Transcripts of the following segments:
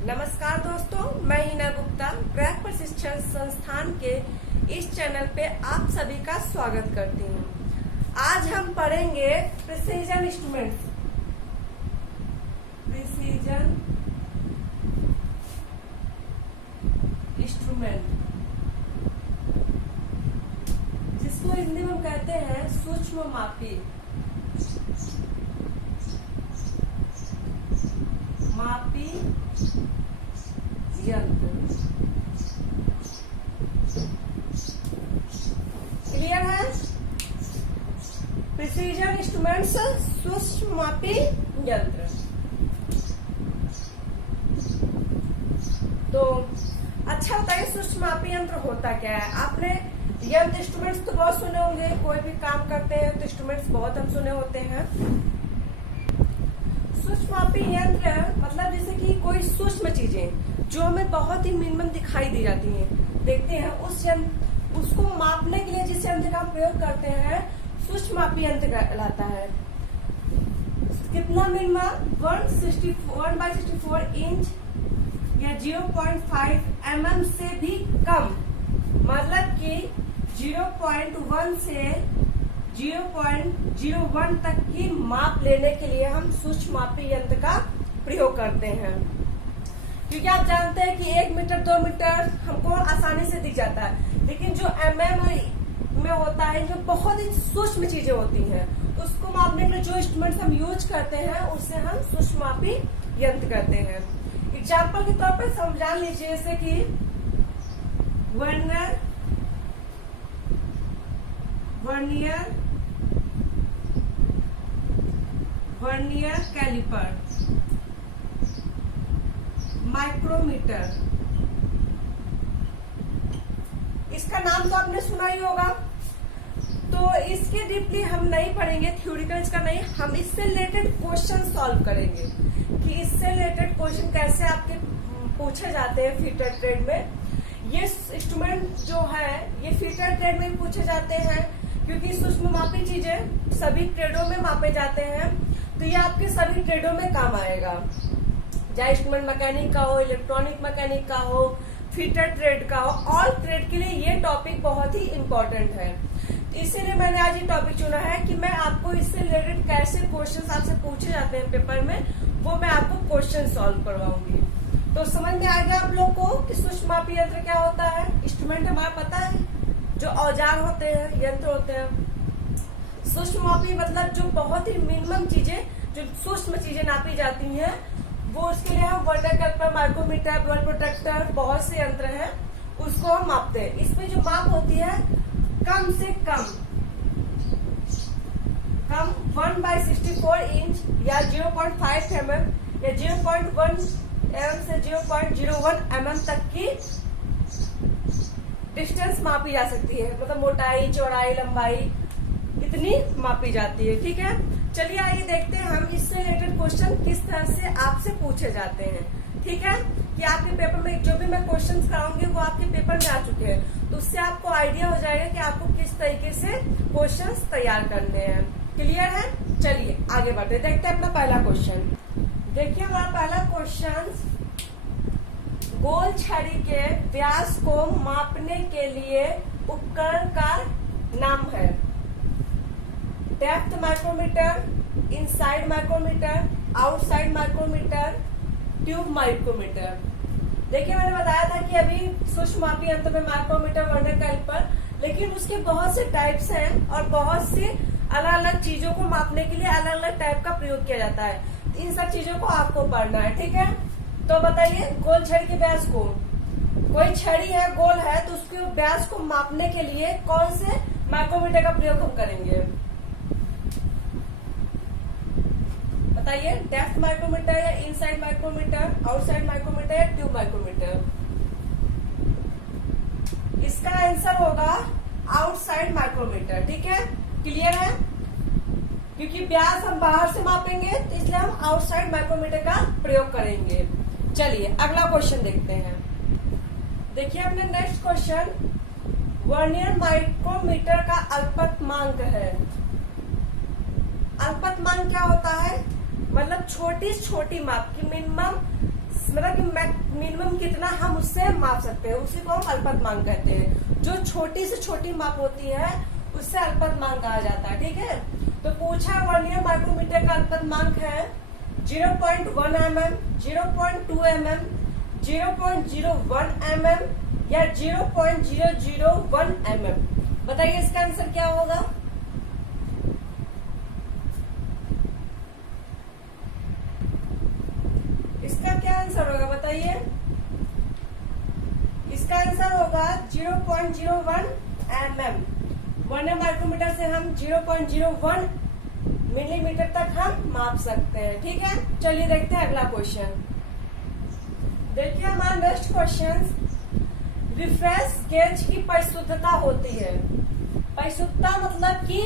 नमस्कार दोस्तों, मैं हिना गुप्ता क्रैक प्रशिक्षण संस्थान के इस चैनल पे आप सभी का स्वागत करती हूँ। आज हम पढ़ेंगे प्रिसीजन इंस्ट्रूमेंट्स। प्रिसीजन इंस्ट्रूमेंट, जिसको हिंदी में कहते हैं सूक्ष्म मापी यंत्र। क्लियर है? प्रिसीजन इंस्ट्रूमेंट्स, सूक्ष्म मापी यंत्र। तो अच्छा बताइए, सूक्ष्म मापी यंत्र होता क्या है? आपने यंत्र इंस्ट्रूमेंट्स तो बहुत सुने होंगे, कोई भी काम करते हैं तो इंस्ट्रूमेंट्स बहुत हम सुने होते हैं। सूक्ष्म मापी यंत्र मतलब जैसे कि कोई सूक्ष्म चीजें जो हमें बहुत ही मिनिमम दिखाई दी जाती हैं, देखते हैं उस यंत्र, उसको मापने के लिए जिस यंत्र का हम प्रयोग करते हैं सूक्ष्म मापी यंत्र कहलाता है। कितना मिनिमम? 1/64 इंच या 0.5 mm से भी कम, मतलब कि 0.1 से 0.01 तक की माप लेने के लिए हम सूक्ष्म मापी यंत्र का प्रयोग करते हैं। क्योंकि आप जानते हैं कि 1 मीटर 2 मीटर हमको आसानी से दिख जाता है, लेकिन जो mm में होता है, जो बहुत ही सूक्ष्म चीजें होती हैं, उसको मापने के लिए जो इंस्ट्रूमेंट्स हम यूज करते हैं उसे हम सूक्ष्म मापी यंत्र कहते हैं। एग्जाम्पल के तौर पर समझा लीजिए, जैसे कि वर्नियर कैलिपर, माइक्रोमीटर, इसका नाम तो आपने सुना ही होगा। तो इसके डीपली हम नहीं पढ़ेंगे, थ्योरिकल का नहीं, हम इससे रिलेटेड क्वेश्चन सॉल्व करेंगे कि इससे रिलेटेड क्वेश्चन कैसे आपके पूछे जाते हैं फीटर ट्रेड में। ये इंस्ट्रूमेंट जो है ये फीटर ट्रेड में पूछे जाते हैं, क्योंकि सूक्ष्म मापी चीजें सभी ट्रेडों में मापे जाते हैं, तो ये आपके सभी ट्रेडों में काम आएगा, चाहे इंस्ट्रूमेंट मैकेनिक का हो, इलेक्ट्रॉनिक मैकेनिक का हो, फीटर ट्रेड का हो, ऑल ट्रेड के लिए ये टॉपिक बहुत ही इम्पोर्टेंट है। इसीलिए मैंने आज ये टॉपिक चुना है कि मैं आपको इससे रिलेटेड कैसे क्वेश्चन आपसे पूछे जाते हैं पेपर में, वो मैं आपको क्वेश्चन सॉल्व करवाऊंगी। तो समझ में आ गया आप लोग को कि सूक्ष्म मापी यंत्र क्या होता है। इंस्ट्रूमेंट हमारा पता है, जो औजार होते हैं, यंत्र होते हैं। सूक्ष्म मापी मतलब जो बहुत ही मिनिमम चीजें, जो सूक्ष्म चीजें नापी जाती हैं, वो उसके लिए हम vernier calliper, micrometer, ball protractor, बहुत से यंत्र हैं, उसको हम मापते हैं। इसमें जो माप होती है कम से कम 1/64 इंच या 0.5 mm या 0.1 mm से 0.01 mm तक की डिस्टेंस मापी जा सकती है, मतलब मोटाई, चौड़ाई, लंबाई इतनी मापी जाती है। ठीक है, चलिए आइए देखते हैं हम इससे रिलेटेड क्वेश्चन किस तरह से आपसे पूछे जाते हैं। ठीक है, कि आपके पेपर में जो भी मैं क्वेश्चंस कराऊंगी वो आपके पेपर में आ चुके हैं, तो उससे आपको आइडिया हो जाएगा कि आपको किस तरीके से क्वेश्चंस तैयार करने हैं। क्लियर है? चलिए आगे बढ़ते, देखते हैं अपना पहला क्वेश्चन। देखिए हमारा पहला क्वेश्चन, गोल छड़ी के व्यास को मापने के लिए उपकरण का नाम है। Depth micrometer, inside micrometer, outside micrometer, tube micrometer. देखिए मैंने बताया था कि अभी सूक्ष्म मापी यंत्र में माइक्रोमीटर, वर्नियर कैलिपर, लेकिन उसके बहुत से टाइप्स हैं और बहुत सी अलग अलग चीजों को मापने के लिए अलग अलग टाइप का प्रयोग किया जाता है। इन सब चीजों को आपको पढ़ना है। ठीक है, तो बताइए गोल छड़ी के व्यास को, कोई छड़ी है, गोल है, तो उसके व्यास को मापने के लिए कौन से माइक्रोमीटर का प्रयोग हम करेंगे? बताइए, डेप्थ माइक्रोमीटर या इनसाइड माइक्रोमीटर, आउटसाइड माइक्रोमीटर या ट्यूब माइक्रोमीटर? इसका आंसर होगा आउटसाइड माइक्रोमीटर। ठीक है, क्लियर है? क्योंकि व्यास हम बाहर से मापेंगे, तो इसलिए हम आउटसाइड माइक्रोमीटर का प्रयोग करेंगे। चलिए अगला क्वेश्चन देखते हैं। देखिए अपने नेक्स्ट क्वेश्चन, वर्नियर माइक्रोमीटर का अल्पतमांक है। अल्पतमांक क्या होता है? मतलब छोटी छोटी माप की, मिनिमम मतलब कि मिनिमम कितना हम उससे माप सकते हैं, उसी को हम अल्पतमांक कहते हैं। जो छोटी से छोटी माप होती है उससे अल्पतमांक कहा जाता है। ठीक है, तो पूछा वर्नियर माइक्रोमीटर का अल्पतमांक है 0.1 mm, 0.2 mm, 0.01 mm या 0.001 mm। बताइए इसका आंसर क्या होगा। इसका क्या आंसर होगा बताइए। इसका आंसर होगा 0.01 mm। वर्नियर माइक्रोमीटर से हम 0.01 मिलीमीटर तक हम माप सकते हैं। ठीक है, चलिए देखते हैं अगला क्वेश्चन। देखिए हमारा नेक्स्ट क्वेश्चन, रिफ्रेश गेज की परिशुद्धता होती है। परिशुद्धता मतलब कि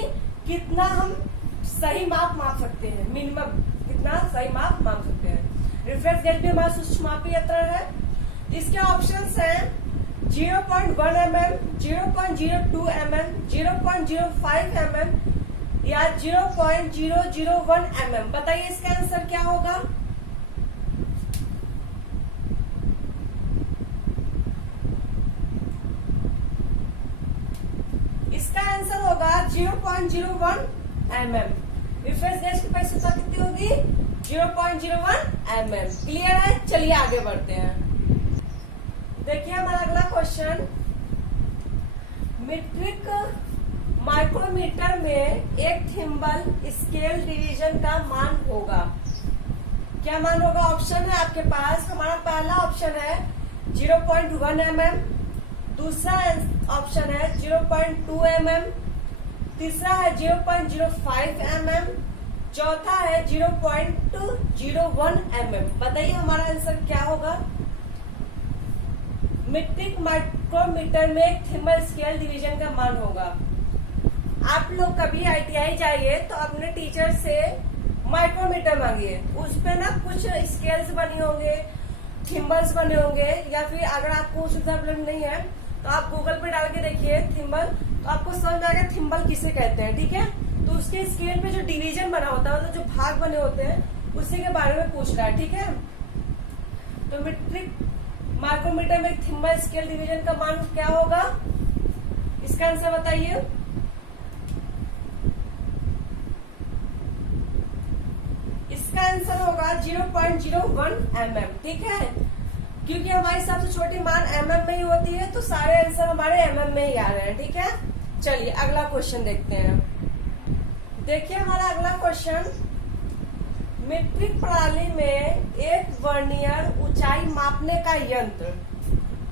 कितना हम सही माप सकते हैं, मिनिमम कितना सही माप सकते हैं। रिफ्रेश गेज भी हमारा सूक्ष्ममापी यंत्र है। इसके ऑप्शंस हैं 0.1 mm, 0.02 mm, 0.05 mm या 0.001 mm। बताइए इसका आंसर क्या होगा। इसका आंसर होगा 0.01 mm। रिफ्रेश गैस की परिशुद्धता कितनी होगी 0.01 mm। क्लियर है, चलिए आगे बढ़ते हैं। देखिए हमारा अगला क्वेश्चन, मीट्रिक माइक्रोमीटर में एक थिम्बल स्केल डिवीजन का मान होगा। क्या मान होगा? ऑप्शन है आपके पास। हमारा पहला ऑप्शन है 0.1 mm, दूसरा ऑप्शन है 0.2 mm, तीसरा है 0.05 mm, चौथा है 0.01 mm। बताइए हमारा आंसर क्या होगा। मीट्रिक माइक्रोमीटर में एक थिम्बल स्केल डिवीजन का मान होगा। आप लोग कभी ITI जाइए तो अपने टीचर से माइक्रोमीटर मांगिए, उस पे ना कुछ स्केल्स बने होंगे, थिम्बल्स बने होंगे, या फिर अगर आपको सुविधा उपलब्ध नहीं है तो आप गूगल पे डाल के देखिए थिम्बल, तो आपको समझ में आएगा थिम्बल किसे कहते हैं। ठीक है, तो उसके स्केल पे जो डिवीजन बना होता है, मतलब जो भाग बने होते हैं, उसी के बारे में पूछ रहा है। ठीक है, तो मीट्रिक माइक्रोमीटर में थिम्बल स्केल डिवीजन का मान क्या होगा, इसका आंसर बताइए। इसका आंसर होगा 0.01 mm। ठीक है, क्योंकि हमारी सबसे छोटी मान mm में ही होती है, तो सारे आंसर हमारे mm में ही आ रहे हैं। ठीक है, चलिए अगला क्वेश्चन देखते हैं। देखिए हमारा अगला क्वेश्चन, मीट्रिक प्रणाली में एक वर्नियर ऊंचाई मापने का यंत्र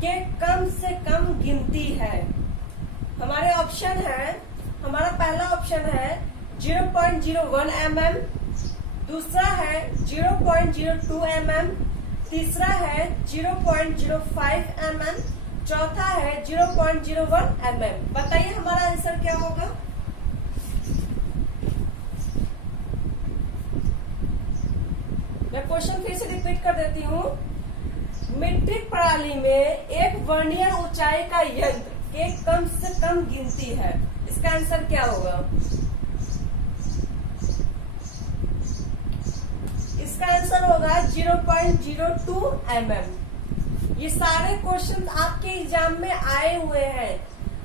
के कम से कम गिनती है। हमारे ऑप्शन है, हमारा पहला ऑप्शन है 0.01 mm, दूसरा है 0.02 mm, तीसरा है 0.05 mm, चौथा है 0.01 mm। बताइए हमारा आंसर क्या होगा। मैं क्वेश्चन फिर से रिपीट कर देती हूँ। मीट्रिक प्रणाली में एक वर्नियर ऊंचाई का यंत्र के कम से कम गिनती है, इसका आंसर क्या होगा। इसका आंसर होगा 0.02 mm। ये सारे क्वेश्चन आपके एग्जाम में आए हुए हैं,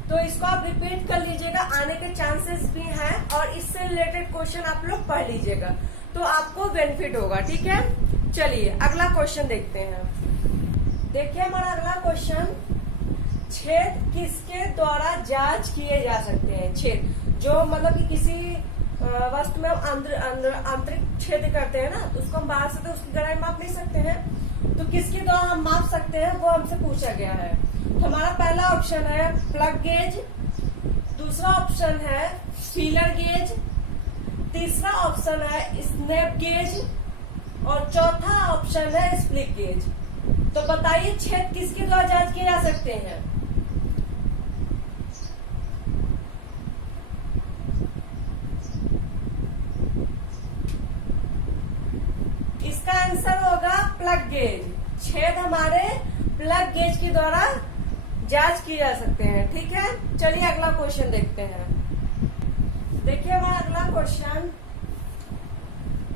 तो इसको आप रिपीट कर लीजिएगा, आने के चांसेस भी हैं, और इससे रिलेटेड क्वेश्चन आप लोग पढ़ लीजिएगा, तो आपको बेनिफिट होगा। ठीक है, चलिए अगला क्वेश्चन देखते हैं। देखिए हमारा अगला क्वेश्चन, छेद किसके द्वारा जांच किए जा सकते हैं। छेद जो मतलब कि किसी वस्तु में हम आंतरिक छेद करते हैं ना, तो उसको हम बाहर से तो उसकी गहराई माप नहीं सकते हैं, तो किसके द्वारा हम माप सकते हैं वो हमसे पूछा गया है। तो हमारा पहला ऑप्शन है प्लग गेज, दूसरा ऑप्शन है फीलर गेज, तीसरा ऑप्शन है स्नैप गेज और चौथा ऑप्शन है स्प्लिट गेज। तो बताइए छेद किसके द्वारा जांच किए जा सकते हैं। इसका आंसर होगा प्लग गेज। छेद हमारे प्लग गेज के द्वारा जांच किए जा सकते हैं। ठीक है, चलिए अगला क्वेश्चन देखते हैं। देखिए हमारा अगला क्वेश्चन,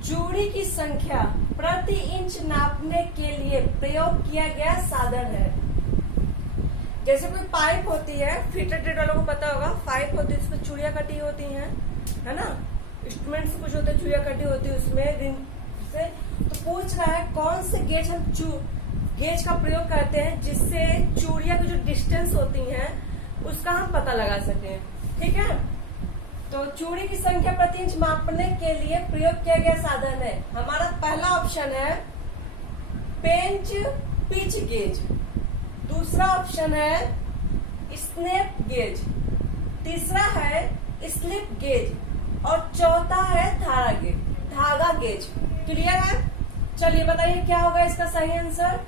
चूड़ी की संख्या प्रति इंच नापने के लिए प्रयोग किया गया साधन है। जैसे कोई पाइप होती है, फिटर ट्रेड वालों को पता होगा, पाइप होती है उसमें चूड़ियां कटी होती हैं, है ना, इंस्ट्रूमेंट्स कुछ होते हैं, चूड़ियां कटी होती है उसमें रिंग से। तो पूछ रहा है कौन से गेज हम गेज का प्रयोग करते हैं जिससे चूड़ियां की जो डिस्टेंस होती हैं उसका हम पता लगा सकें। ठीक है, तो चूड़ी की संख्या प्रति इंच मापने के लिए प्रयोग किया गया साधन है। हमारा पहला ऑप्शन है पेंच पिच गेज, दूसरा ऑप्शन है स्नेप गेज, तीसरा है स्लिप गेज और चौथा है धागा गेज। क्लियर है? चलिए बताइए क्या होगा इसका सही आंसर।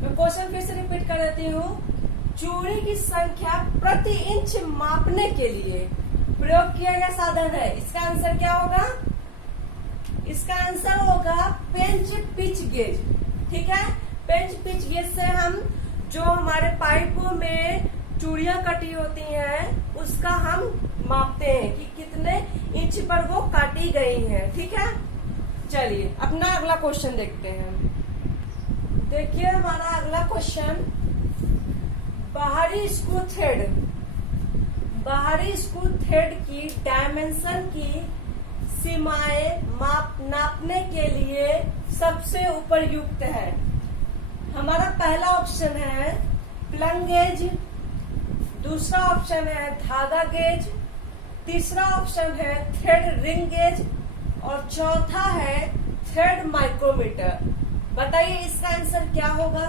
मैं क्वेश्चन फिर से रिपीट कर देती हूँ। चूड़ी की संख्या प्रति इंच मापने के लिए प्रयोग किया गया साधन है। इसका आंसर क्या होगा? इसका आंसर होगा पेंच पिच गेज। ठीक है, पेंच पिच गेज से हम जो हमारे पाइपों में चूड़ियां कटी होती हैं उसका हम मापते हैं कि कितने इंच पर वो काटी गई हैं। ठीक है, चलिए अपना अगला क्वेश्चन देखते हैं। देखिए हमारा अगला क्वेश्चन, बाहरी स्क्रू थ्रेड की डायमेंशन की सीमाएं नापने के लिए सबसे उपयुक्त है। हमारा पहला ऑप्शन है प्लंग गेज, दूसरा ऑप्शन है धागा गेज, तीसरा ऑप्शन है थ्रेड रिंग गेज और चौथा है थ्रेड माइक्रोमीटर। बताइए इसका आंसर क्या होगा।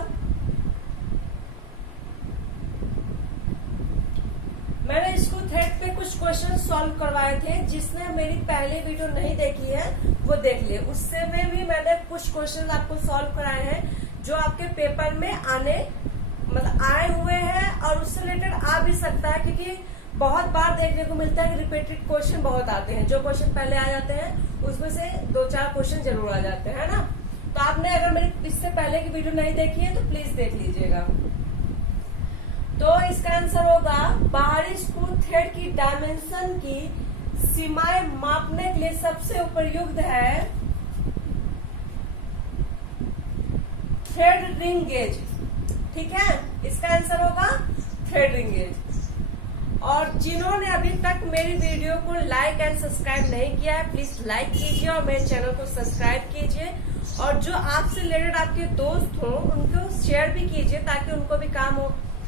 मैंने स्क्रू थ्रेड पे कुछ क्वेश्चन सॉल्व करवाए थे, जिसने मेरी पहली वीडियो नहीं देखी है वो देख ले। उससे में भी मैंने कुछ क्वेश्चन आपको सॉल्व कराए हैं जो आपके पेपर में आए हुए हैं और उससे रिलेटेड आ भी सकता है, क्योंकि बहुत बार देखने को मिलता है कि रिपीटेड क्वेश्चन बहुत आते हैं। जो क्वेश्चन पहले आ जाते हैं उसमें से 2-4 क्वेश्चन जरूर आ जाते हैं ना। तो आपने अगर मेरी इससे पहले की वीडियो नहीं देखी है तो प्लीज देख लीजिएगा। तो इसका आंसर होगा बाहरी स्क्रू थ्रेड की डायमेंशन की सीमाएं मापने के लिए सबसे उपयुक्त है थ्रेड रिंग गेज। ठीक है, इसका आंसर होगा थ्रेड रिंग गेज। और जिन्होंने अभी तक मेरी वीडियो को लाइक एंड सब्सक्राइब नहीं किया है प्लीज लाइक कीजिए और मेरे चैनल को सब्सक्राइब कीजिए, और जो आपसे रिलेटेड आपके दोस्त हो उनको शेयर भी कीजिए ताकि उनको भी काम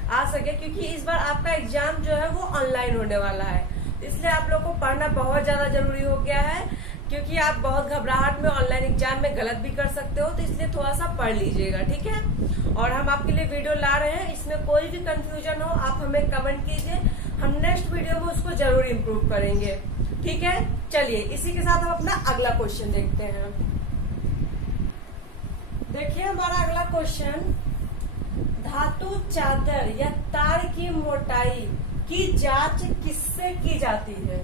आ सके, क्योंकि इस बार आपका एग्जाम जो है वो ऑनलाइन होने वाला है। इसलिए आप लोग को पढ़ना बहुत ज्यादा जरूरी हो गया है, क्योंकि आप बहुत घबराहट में ऑनलाइन एग्जाम में गलत भी कर सकते हो। तो इसलिए थोड़ा सा पढ़ लीजिएगा। ठीक है, और हम आपके लिए वीडियो ला रहे हैं, इसमें कोई भी कंफ्यूजन हो आप हमें कमेंट कीजिए, हम नेक्स्ट वीडियो में उसको जरूर इम्प्रूव करेंगे। ठीक है, चलिए इसी के साथ हम अपना अगला क्वेश्चन देखते हैं। देखिए हमारा अगला क्वेश्चन, धातु चादर या तार की मोटाई की जांच किससे की जाती है।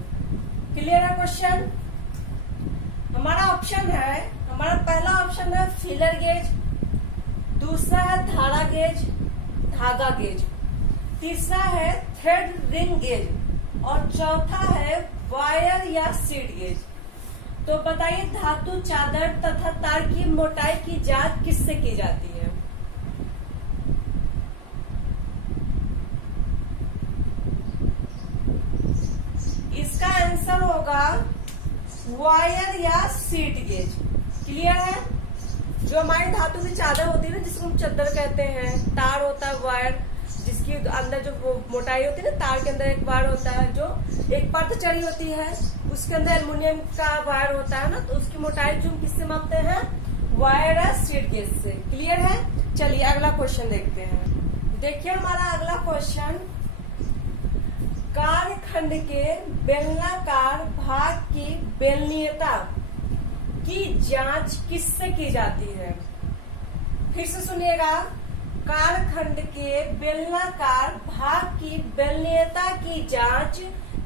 क्लियर है क्वेश्चन। हमारा ऑप्शन है, हमारा पहला ऑप्शन है फीलर गेज, दूसरा है धागा गेज, तीसरा है थ्रेड रिंग गेज और चौथा है वायर या सीड गेज। तो बताइए धातु चादर तथा तार की मोटाई की जांच किससे की जाती है। इसका आंसर होगा वायर या सीट गेज। क्लियर है। जो हमारी धातु की चादर होती है ना, जिसको हम चादर कहते हैं, तार होता है वायर, जिसकी अंदर जो मोटाई होती है ना, तार के अंदर एक वायर होता है, जो एक परत चढ़ी होती है, उसके अंदर एल्युमिनियम का वायर होता है ना, तो उसकी मोटाई जो हम किससे मापते हैं, वायर या सीट गेज से। क्लियर है। चलिए अगला क्वेश्चन देखते हैं। देखिए हमारा अगला क्वेश्चन, कालखंड के बेलनाकार भाग की बेलनीयता की जांच किससे की जाती है। फिर से सुनिएगा, कालखंड के बेलनाकार भाग की बेलनीयता की जांच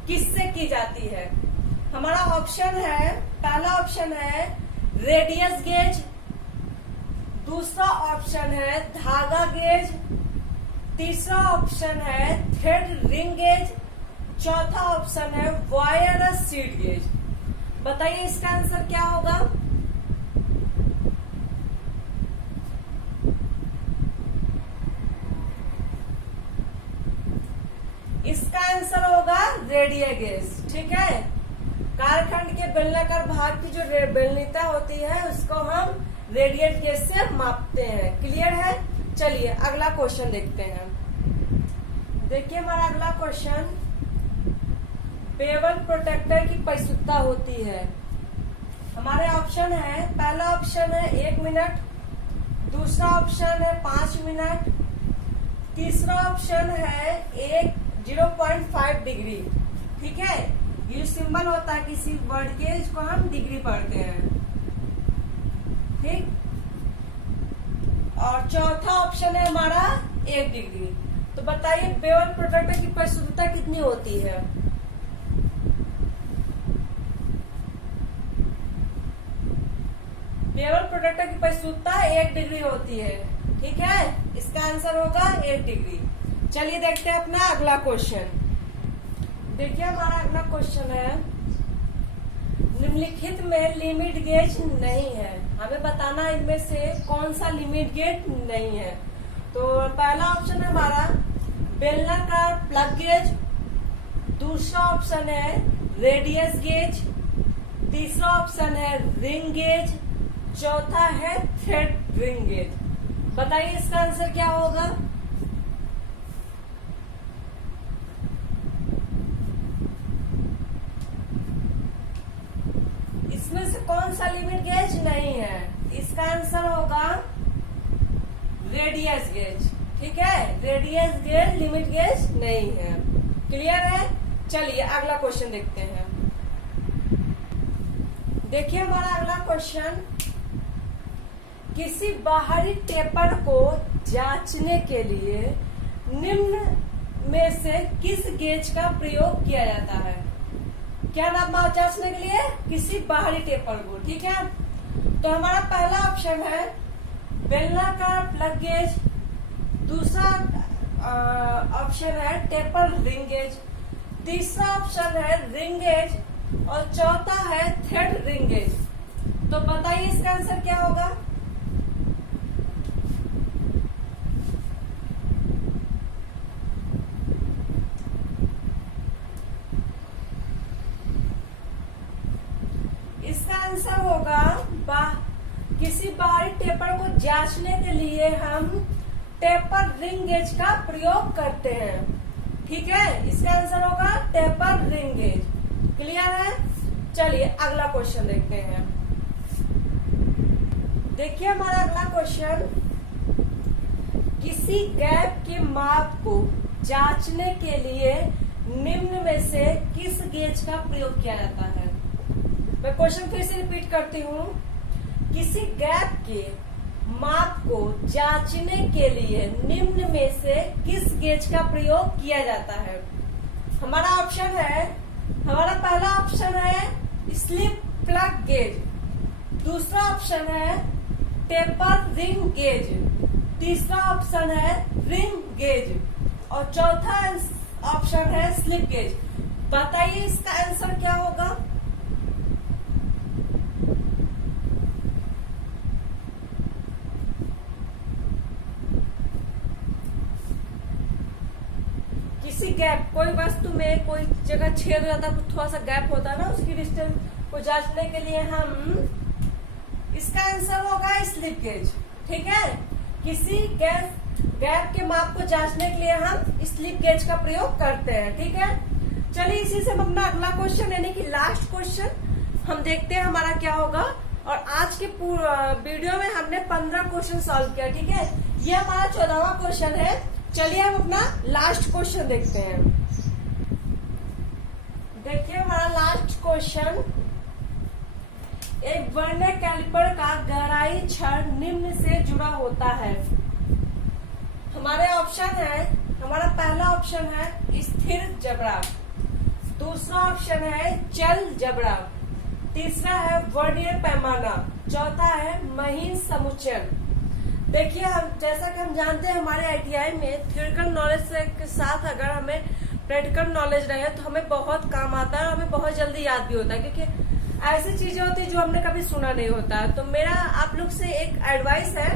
किससे की जाती है। हमारा ऑप्शन है, पहला ऑप्शन है रेडियस गेज, दूसरा ऑप्शन है धागा गेज, तीसरा ऑप्शन है थ्रेड रिंग गेज, चौथा ऑप्शन है वायरलेस सीड गेज। बताइए इसका आंसर क्या होगा। इसका आंसर होगा रेडियल गेज। ठीक है, कालखंड के बेलनाकार भाग की जो बेलनीता होती है उसको हम रेडियल गेज से मापते हैं। क्लियर है। चलिए अगला क्वेश्चन देखते हैं। देखिए हमारा अगला क्वेश्चन, बेवल प्रोटेक्टर की परिशुद्धता होती है। हमारे ऑप्शन है, पहला ऑप्शन है 1 मिनट, दूसरा ऑप्शन है 5 मिनट, तीसरा ऑप्शन है 0.5 डिग्री। ठीक है, ये सिंबल होता है किसी वर्ड के, इसको हम डिग्री पढ़ते हैं। ठीक, और चौथा ऑप्शन है हमारा 1 डिग्री। तो बताइए बेवल प्रोटेक्टर की परिशुद्धता कितनी होती है। बेवल प्रोटेक्टर की परिशुद्धता 1 डिग्री होती है। ठीक है, इसका आंसर होगा 1 डिग्री। चलिए देखते हैं अपना अगला क्वेश्चन। देखिए हमारा अगला क्वेश्चन है, निम्नलिखित में लिमिट गेज नहीं है। हमें बताना इनमें से कौन सा लिमिट गेज नहीं है। तो पहला ऑप्शन है हमारा बेलनाकार प्लग गेज, दूसरा ऑप्शन है रेडियस गेज, तीसरा ऑप्शन है रिंग गेज, चौथा है थ्रेड रिंग गेज। बताइए इसका आंसर क्या होगा। इसमें से कौन सा लिमिट गेज नहीं है। इसका आंसर होगा रेडियस गेज। ठीक है, रेडियस गेज लिमिट गेज नहीं है। क्लियर है। चलिए अगला क्वेश्चन देखते हैं। देखिए हमारा अगला क्वेश्चन, किसी बाहरी टेपर को जांचने के लिए निम्न में से किस गेज का प्रयोग किया जाता है। क्या नाम जांचने के लिए, किसी बाहरी टेपर को। ठीक है, तो हमारा पहला ऑप्शन है बेलनाकार प्लग गेज, दूसरा ऑप्शन है टेपर रिंग गेज, तीसरा ऑप्शन है रिंग गेज और चौथा है थ्रेड रिंग गेज। तो बताइए इसका आंसर क्या होगा। इसका आंसर होगा किसी बाहरी टेपर को जांचने के लिए हम टेपर रिंग गेज का प्रयोग करते हैं। ठीक है, इसका आंसर होगा टेपर रिंग गेज। क्लियर है। चलिए अगला क्वेश्चन देखते हैं। देखिए हमारा अगला क्वेश्चन, किसी गैप के माप को जांचने के लिए निम्न में से किस गेज का प्रयोग किया जाता है। मैं क्वेश्चन फिर से रिपीट करती हूँ। किसी गैप के माप को जांचने के लिए निम्न में से किस गेज का प्रयोग किया जाता है। हमारा ऑप्शन है, हमारा पहला ऑप्शन है स्लिप प्लग गेज, दूसरा ऑप्शन है टेपर रिंग गेज, तीसरा ऑप्शन है रिंग गेज और चौथा ऑप्शन है स्लिप गेज। बताइए इसका आंसर क्या होगा। किसी गैप, कोई वस्तु में कोई जगह छेद हो जाता है, थोड़ा सा गैप होता है ना, उसकी डिस्टेंस को जांचने के लिए हम, इसका आंसर होगा स्लिप गेज। ठीक है, किसी गैप के माप को जांचने के लिए हम स्लिप गेज का प्रयोग करते हैं। ठीक है, चलिए इसी से हम अपना अगला क्वेश्चन यानी कि लास्ट क्वेश्चन हम देखते हैं हमारा क्या होगा। और आज के वीडियो में हमने 15 क्वेश्चन सॉल्व किया। ठीक है, ये हमारा 14वां क्वेश्चन है। चलिए हम अपना लास्ट क्वेश्चन देखते हैं। देखिए हमारा लास्ट क्वेश्चन, एक वर्नियर कैलिपर का गहराई छड़ निम्न से जुड़ा होता है। हमारे ऑप्शन है, हमारा पहला ऑप्शन है स्थिर जबड़ा, दूसरा ऑप्शन है चल जबड़ा, तीसरा है वर्नियर पैमाना, चौथा है महीन समुच्चय। देखिए, हम जैसा कि हम जानते हैं हमारे आईटीआई में थ्योरिटिकल नॉलेज के साथ अगर हमें प्रैक्टिकल नॉलेज रहे तो हमें बहुत काम आता है और हमें बहुत जल्दी याद भी होता है, क्योंकि ऐसी चीजें होती है जो हमने कभी सुना नहीं होता। तो मेरा आप लोग से एक एडवाइस है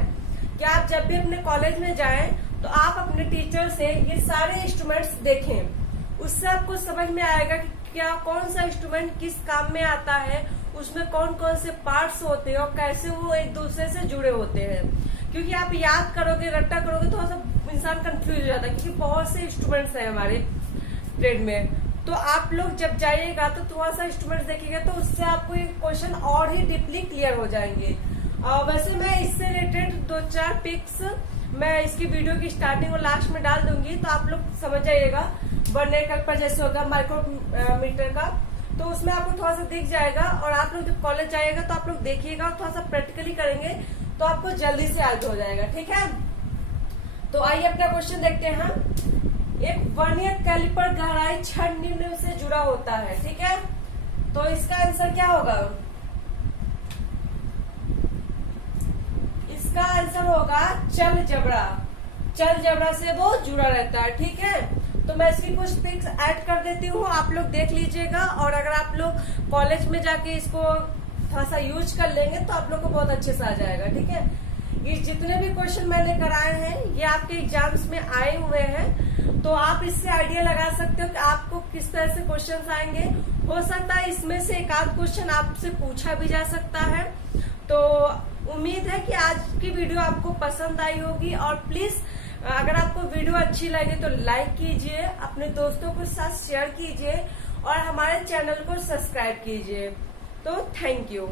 कि आप जब भी अपने कॉलेज में जाएं तो आप अपने टीचर से ये सारे इंस्ट्रूमेंट्स देखें। उससे आपको समझ में आएगा कि क्या कौन सा इंस्ट्रूमेंट किस काम में आता है, उसमें कौन कौन से पार्ट्स होते हैं और कैसे वो एक दूसरे से जुड़े होते हैं। क्योंकि आप याद करोगे, रट्टा करोगे, थोड़ा सा इंसान कंफ्यूज हो जाता है, क्योंकि बहुत से इंस्ट्रूमेंट्स हैं हमारे ट्रेड में। तो आप लोग जब जाइएगा तो थोड़ा सा इंस्ट्रूमेंट्स देखेंगे तो उससे आपको ये क्वेश्चन और ही डीपली क्लियर हो जाएंगे। वैसे मैं इससे रिलेटेड 2-4 पिक्स मैं इसकी वीडियो की स्टार्टिंग और लास्ट में डाल दूंगी, तो आप लोग समझ जाइएगा। बर्नर कैलिपर जैसे होगा माइक्रोमीटर का, तो उसमें आपको थोड़ा सा दिख जाएगा। और आप लोग जब कॉलेज जाइएगा तो आप लोग देखिएगा और थोड़ा सा प्रैक्टिकली करेंगे तो आपको जल्दी से याद हो जाएगा। ठीक है, तो आइए अपना क्वेश्चन देखते हैं। एक वर्नियर कैलिपर गहराई छड़ निम्न से जुड़ा होता है। ठीक है, तो इसका आंसर क्या होगा? इसका आंसर होगा चल जबड़ा। चल जबड़ा से वो जुड़ा रहता है। ठीक है, तो मैं इसकी कुछ पिक्स ऐड कर देती हूँ, आप लोग देख लीजिएगा। और अगर आप लोग कॉलेज में जाके इसको थोड़ा सा यूज कर लेंगे तो आप लोग को बहुत अच्छे से आ जाएगा। ठीक है, ये जितने भी क्वेश्चन मैंने कराए हैं ये आपके एग्जाम्स में आए हुए हैं, तो आप इससे आइडिया लगा सकते हो कि आपको किस तरह से क्वेश्चन आएंगे। हो सकता है इसमें से एक आध क्वेश्चन आपसे पूछा भी जा सकता है। तो उम्मीद है कि आज की वीडियो आपको पसंद आई होगी। और प्लीज अगर आपको वीडियो अच्छी लगे तो लाइक कीजिए, अपने दोस्तों के साथ शेयर कीजिए और हमारे चैनल को सब्सक्राइब कीजिए। तो थैंक यू।